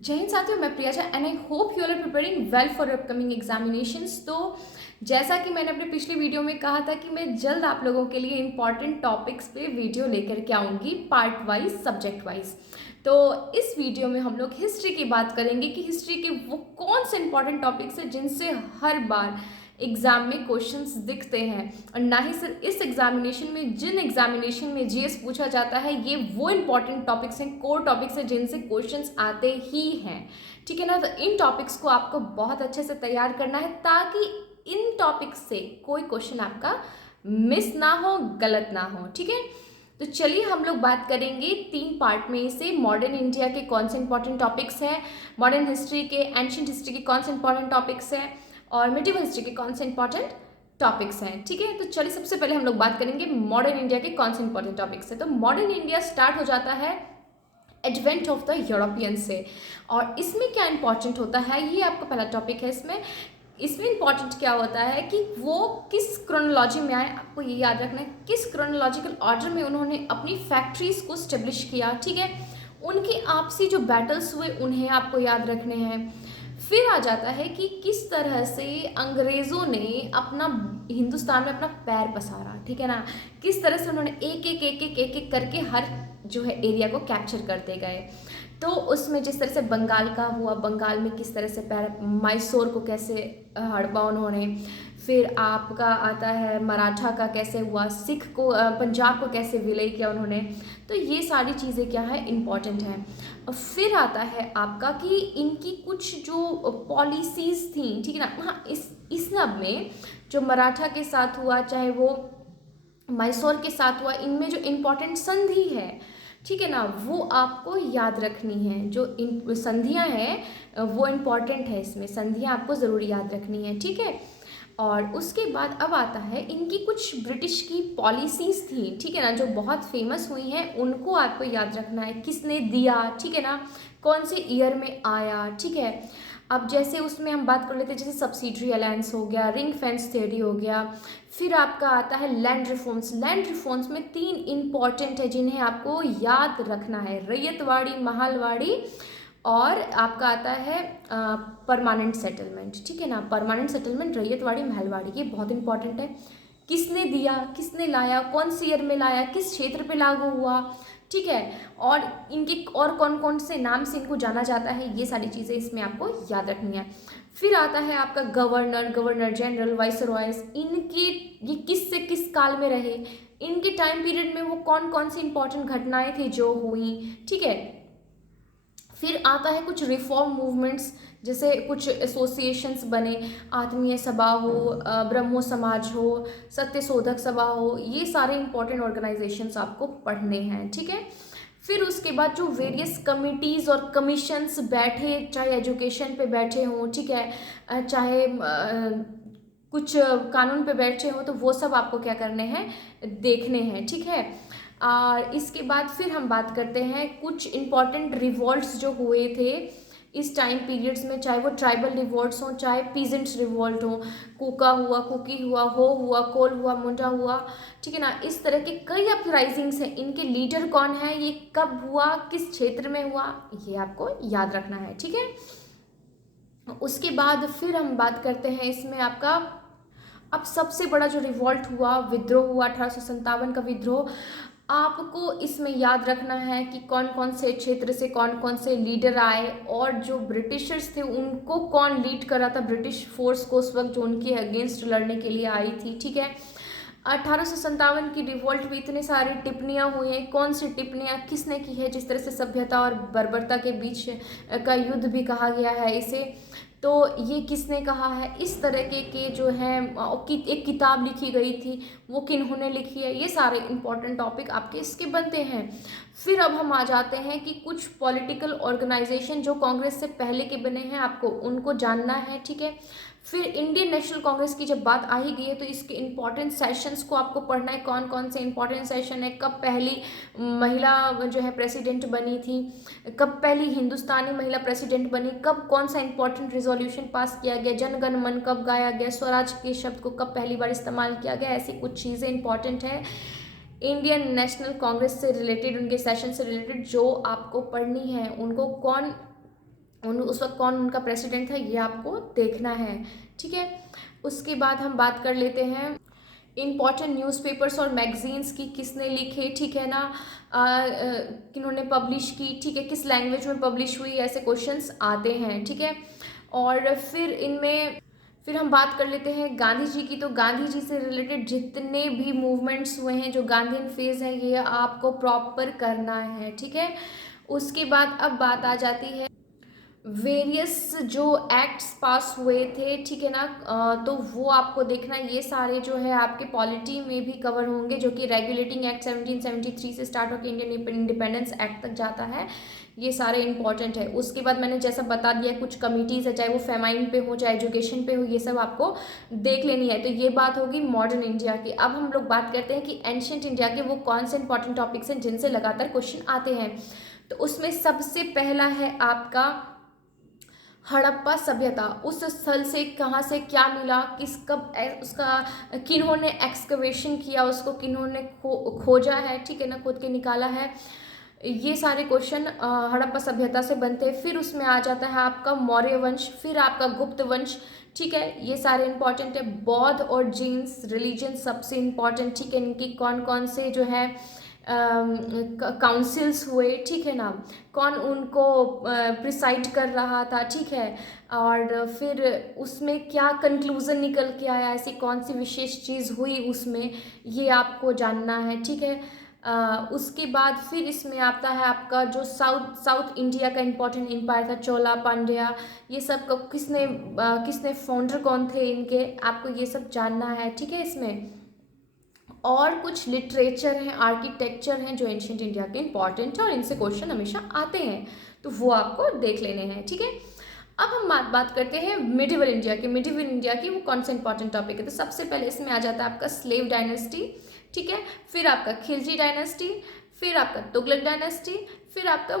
जय हिंद साथियों, मैं Priya Jha and I hope you are preparing well for upcoming examinations. तो जैसा कि मैंने अपने पिछले वीडियो में कहा था कि मैं जल्द आप लोगों के लिए इंपॉर्टेंट टॉपिक्स पे वीडियो लेकर के आऊँगी, पार्ट वाइज, सब्जेक्ट वाइज। तो इस वीडियो में हम लोग हिस्ट्री की बात करेंगे कि हिस्ट्री के वो कौन से इंपॉर्टेंट टॉपिक्स हैं जिनसे हर बार एग्जाम में क्वेश्चंस दिखते हैं, और ना ही सिर्फ इस एग्जामिनेशन में, जिन एग्जामिनेशन में जीएस पूछा जाता है, ये वो इंपॉर्टेंट टॉपिक्स हैं, कोर टॉपिक्स हैं जिनसे क्वेश्चंस आते ही हैं। ठीक है ना। तो इन टॉपिक्स को आपको बहुत अच्छे से तैयार करना है ताकि इन टॉपिक्स से कोई क्वेश्चन आपका मिस ना हो, गलत ना हो। ठीक है। तो चलिए हम लोग बात करेंगे 3 पार्ट में से मॉडर्न इंडिया के कौन से इंपॉर्टेंट टॉपिक्स हैं, मॉडर्न हिस्ट्री के, एंशियंट हिस्ट्री के कौन से इंपॉर्टेंट टॉपिक्स हैं, और मिडिवल हिस्ट्री के कौन से इंपॉर्टेंट टॉपिक्स हैं। ठीक है। तो चलिए सबसे पहले हम लोग बात करेंगे मॉडर्न इंडिया के कौन से इंपॉर्टेंट टॉपिक्स हैं। तो मॉडर्न इंडिया स्टार्ट हो जाता है एडवेंट ऑफ द यूरोपियन से, और इसमें क्या इंपॉर्टेंट होता है, ये आपका पहला टॉपिक है। इसमें इंपॉर्टेंट क्या होता है कि वो किस क्रोनोलॉजी में आए, आपको ये याद रखना है, किस क्रोनोलॉजिकल ऑर्डर में उन्होंने अपनी फैक्ट्रीज को स्टेब्लिश किया। ठीक है। उनके आपसी जो बैटल्स हुए उन्हें आपको याद रखने हैं। फिर आ जाता है कि किस तरह से अंग्रेज़ों ने अपना हिंदुस्तान में अपना पैर पसारा। ठीक है ना। किस तरह से उन्होंने एक एक करके हर जो है एरिया को कैप्चर करते गए। तो उसमें जिस तरह से बंगाल का हुआ, बंगाल में किस तरह से पैर, मैसूर को कैसे हड़पा उन्होंने। फिर आपका आता है मराठा का कैसे हुआ, सिख को, पंजाब को कैसे विलय किया उन्होंने। तो ये सारी चीज़ें क्या है, इम्पॉर्टेंट हैं। फिर आता है आपका कि इनकी कुछ जो पॉलिसीज़ थी, ठीक है ना। हाँ, इस सब में जो मराठा के साथ हुआ, चाहे वो मैसूर के साथ हुआ, इनमें जो इम्पोर्टेंट संधि है, ठीक है ना, वो आपको याद रखनी है। जो इन संधियाँ हैं वो इम्पॉर्टेंट है, इसमें संधियाँ आपको ज़रूर याद रखनी है। ठीक है। और उसके बाद अब आता है इनकी कुछ ब्रिटिश की पॉलिसीज़ थी, ठीक है ना, जो बहुत फेमस हुई हैं, उनको आपको याद रखना है, किसने दिया, ठीक है ना, कौन से ईयर में आया। ठीक है। अब जैसे उसमें हम बात कर लेते हैं, जैसे सब्सिडरी अलायंस हो गया, रिंग फेंस थ्योरी हो गया। फिर आपका आता है लैंड रिफॉर्म्स। लैंड रिफॉर्म्स में 3 इंपॉर्टेंट है जिन्हें आपको याद रखना है, रैयतवाड़ी, महालवाड़ी, और आपका आता है परमानेंट सेटलमेंट। ठीक है ना। परमानेंट सेटलमेंट, रैयतवाड़ी, महलवाड़ी, ये बहुत इंपॉर्टेंट है। किसने दिया, किसने लाया, कौन से ईयर में लाया, किस क्षेत्र पे लागू हुआ। ठीक है। और इनके और कौन कौन से नाम से इनको जाना जाता है, ये सारी चीज़ें इसमें आपको याद रखनी है। फिर आता है आपका गवर्नर, गवर्नर जनरल, वाइसरॉयस, इनके ये किस से किस काल में रहे, इनके टाइम पीरियड में वो कौन कौन सी इंपॉर्टेंट घटनाएं थी जो हुई। ठीक है। फिर आता है कुछ रिफॉर्म मूवमेंट्स, जैसे कुछ एसोसिएशंस बने, आत्मीय सभा हो, ब्रह्मो समाज हो, सत्यशोधक सभा हो, ये सारे इंपॉर्टेंट ऑर्गेनाइजेशंस आपको पढ़ने हैं। ठीक है। फिर उसके बाद जो वेरियस कमिटीज़ और कमीशंस बैठे, चाहे एजुकेशन पे बैठे हों, ठीक है, चाहे कुछ कानून पे बैठे हो, तो वो सब आपको क्या करने हैं, देखने हैं। ठीक है। और इसके बाद फिर हम बात करते हैं कुछ इम्पॉर्टेंट रिवॉल्ट्स जो हुए थे इस टाइम पीरियड्स में, चाहे वो ट्राइबल रिवॉल्ट्स हों, चाहे पीजेंट्स रिवॉल्ट हो, कुका हुआ, कुकी हुआ, हो हुआ, कोल हुआ, मुंडा हुआ। ठीक है ना। इस तरह के कई अपराइजिंग्स हैं, इनके लीडर कौन है, ये कब हुआ, किस क्षेत्र में हुआ, ये आपको याद रखना है। ठीक है। उसके बाद फिर हम बात करते हैं इसमें आपका, अब सबसे बड़ा जो रिवॉल्ट हुआ, विद्रोह हुआ, 1857 का विद्रोह। आपको इसमें याद रखना है कि कौन कौन से क्षेत्र से कौन कौन से लीडर आए, और जो ब्रिटिशर्स थे उनको कौन लीड कर रहा था, ब्रिटिश फोर्स को उस वक्त जो उनके अगेंस्ट लड़ने के लिए आई थी। ठीक है। 1857 की रिवॉल्ट में इतने सारी टिप्पणियाँ हुई हैं, कौन सी टिप्पणियाँ किसने की है, जिस तरह से सभ्यता और बर्बरता के बीच का युद्ध भी कहा गया है इसे, तो ये किसने कहा है, इस तरह के जो हैं एक किताब लिखी गई थी, वो किन्होंने लिखी है, ये सारे इंपॉर्टेंट टॉपिक आपके इसके बनते हैं। फिर अब हम आ जाते हैं कि कुछ पॉलिटिकल ऑर्गेनाइजेशन जो कांग्रेस से पहले के बने हैं, आपको उनको जानना है। ठीक है। फिर इंडियन नेशनल कांग्रेस की जब बात आ ही गई है, तो इसके इंपॉर्टेंट सेशंस को आपको पढ़ना है, कौन कौन से इंपॉर्टेंट सेशन है, कब पहली महिला जो है प्रेसिडेंट बनी थी, कब पहली हिंदुस्तानी महिला प्रेसिडेंट बनी, कब कौन सा इंपॉर्टेंट रेजोल्यूशन पास किया गया, जन गण मन कब गाया गया, स्वराज के शब्द को कब पहली बार इस्तेमाल किया गया, ऐसी कुछ चीज़ें इंपॉर्टेंट है इंडियन नेशनल कांग्रेस से रिलेटेड, उनके सेशन से रिलेटेड जो आपको पढ़नी है। उनको कौन उस वक्त कौन उनका प्रेसिडेंट था, ये आपको देखना है, ठीक है। उसके बाद हम बात कर लेते हैं इम्पॉर्टेंट न्यूज़पेपर्स और मैगजीन्स की किसने लिखे, ठीक है ना, किन्होंने पब्लिश की, ठीक है, किस लैंग्वेज में पब्लिश हुई, ऐसे क्वेश्चंस आते हैं, ठीक है। और फिर हम बात कर लेते हैं गांधी जी की। तो गांधी जी से रिलेटेड जितने भी मूवमेंट्स हुए हैं, जो गांधीयन फेज़ है, ये आपको प्रॉपर करना है, ठीक है। उसके बाद अब बात आ जाती है वेरियस जो एक्ट्स पास हुए थे, ठीक है ना, तो वो आपको देखना, ये सारे जो है आपके पॉलिटी में भी कवर होंगे, जो कि रेगुलेटिंग एक्ट 1773 से स्टार्ट होकर इंडियन इंडिपेंडेंस एक्ट तक जाता है, ये सारे इंपॉर्टेंट है। उसके बाद मैंने जैसा बता दिया, कुछ कमिटीज़ है, चाहे वो फेमाइन पे हो चाहे एजुकेशन पे हो, ये सब आपको देख लेनी है। तो ये बात होगी मॉडर्न इंडिया की। अब हम लोग बात करते हैं कि एंशियंट इंडिया के वो कौन से इंपॉर्टेंट टॉपिक्स हैं जिनसे लगातार क्वेश्चन आते हैं। तो उसमें सबसे पहला है आपका हड़प्पा सभ्यता। उस स्थल से कहाँ से क्या मिला, किस कब उसका किन्होंने एक्सकवेशन किया, उसको किन्होंने खोजा है, ठीक है ना, खोद के निकाला है, ये सारे क्वेश्चन हड़प्पा सभ्यता से बनते हैं। फिर उसमें आ जाता है आपका मौर्य वंश, फिर आपका गुप्त वंश, ठीक है, ये सारे इंपॉर्टेंट है। बौद्ध और जैन रिलीजन सबसे इंपॉर्टेंट, ठीक है, इनकी कौन कौन से जो है काउंसिल्स हुए, ठीक है ना, कौन उनको प्रिसाइड कर रहा था, ठीक है, और फिर उसमें क्या कंक्लूज़न निकल के आया, ऐसी कौन सी विशेष चीज़ हुई उसमें, ये आपको जानना है, ठीक है। उसके बाद फिर इसमें आता है आपका जो साउथ इंडिया का इम्पोर्टेंट एम्पायर था, चोला पांड्या, ये सब को किसने फाउंडर कौन थे इनके, आपको ये सब जानना है, ठीक है। इसमें और कुछ लिटरेचर हैं, आर्किटेक्चर हैं, जो एंशियंट इंडिया के इंपॉर्टेंट है और इनसे क्वेश्चन हमेशा आते हैं, तो वो आपको देख लेने हैं, ठीक है। अब हम बात करते हैं मिडिवल इंडिया की। मिडिवल इंडिया की वो कौन सा इंपॉर्टेंट टॉपिक है। तो सबसे पहले इसमें आ जाता है आपका स्लेव डायनेस्टी, ठीक है, फिर आपका खिलजी डायनेस्टी, फिर आपका तुगलक डायनेस्टी, फिर आपका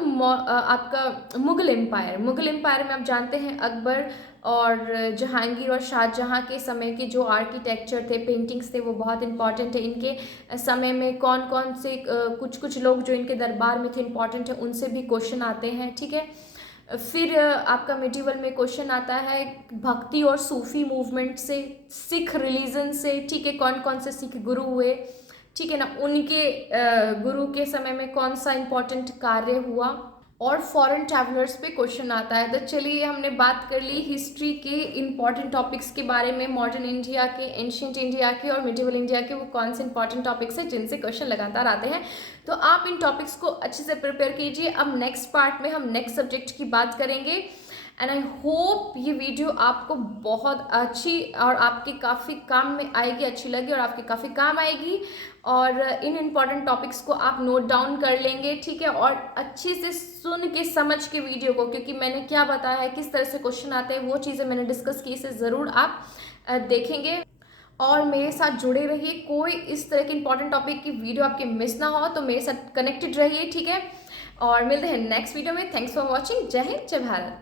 मुगल एम्पायर। मुगल एम्पायर में आप जानते हैं अकबर और जहांगीर और शाहजहां के समय के जो आर्किटेक्चर थे, पेंटिंग्स थे, वो बहुत इंपॉर्टेंट है। इनके समय में कौन कौन से कुछ लोग जो इनके दरबार में थे इंपॉर्टेंट है, उनसे भी क्वेश्चन आते हैं, ठीक है। फिर आपका मिडिवल में क्वेश्चन आता है भक्ति और सूफी मूवमेंट से, सिख रिलीजन से, ठीक है, कौन कौन से सिख गुरु हुए, ठीक है ना, उनके गुरु के समय में कौन सा इंपॉर्टेंट कार्य हुआ, और फॉरेन ट्रैवलर्स पे क्वेश्चन आता है। तो चलिए, हमने बात कर ली हिस्ट्री के इंपॉर्टेंट टॉपिक्स के बारे में, मॉडर्न इंडिया के, एंशियंट इंडिया के और मिडिवल इंडिया के वो कौन से इंपॉर्टेंट टॉपिक्स हैं जिनसे क्वेश्चन लगातार आते हैं। तो आप इन टॉपिक्स को अच्छे से प्रिपेयर कीजिए। अब नेक्स्ट पार्ट में हम नेक्स्ट सब्जेक्ट की बात करेंगे, एंड आई होप ये वीडियो आपको बहुत अच्छी और आपके काफ़ी काम में आएगी, अच्छी लगी और आपके काफ़ी काम आएगी, और इन इम्पॉर्टेंट टॉपिक्स को आप नोट डाउन कर लेंगे, ठीक है, और अच्छे से सुन के समझ के वीडियो को, क्योंकि मैंने क्या बताया है, किस तरह से क्वेश्चन आते हैं, वो चीज़ें मैंने डिस्कस की, इसे ज़रूर आप देखेंगे और मेरे साथ जुड़े रहिए। कोई इस तरह के इंपॉर्टेंट टॉपिक की वीडियो आपके मिस ना हो, तो मेरे साथ कनेक्टेड रहिए, ठीक है, और मिलते हैं नेक्स्ट वीडियो में। Thanks for watching. जय हिंद, जय भारत।